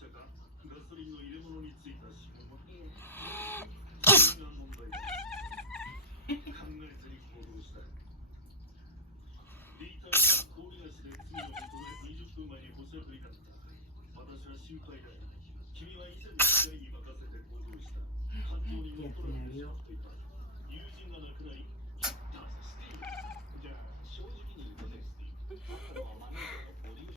車かガソリンの入れ物についた指紋は問題だ。考えずに行動した。リーターは氷菓子で罪を認め20分前に保釈になった。私は心配だ。君は以前の時代に任せて行動した。感情に乗っ取られてしまっていた。友人が亡くなり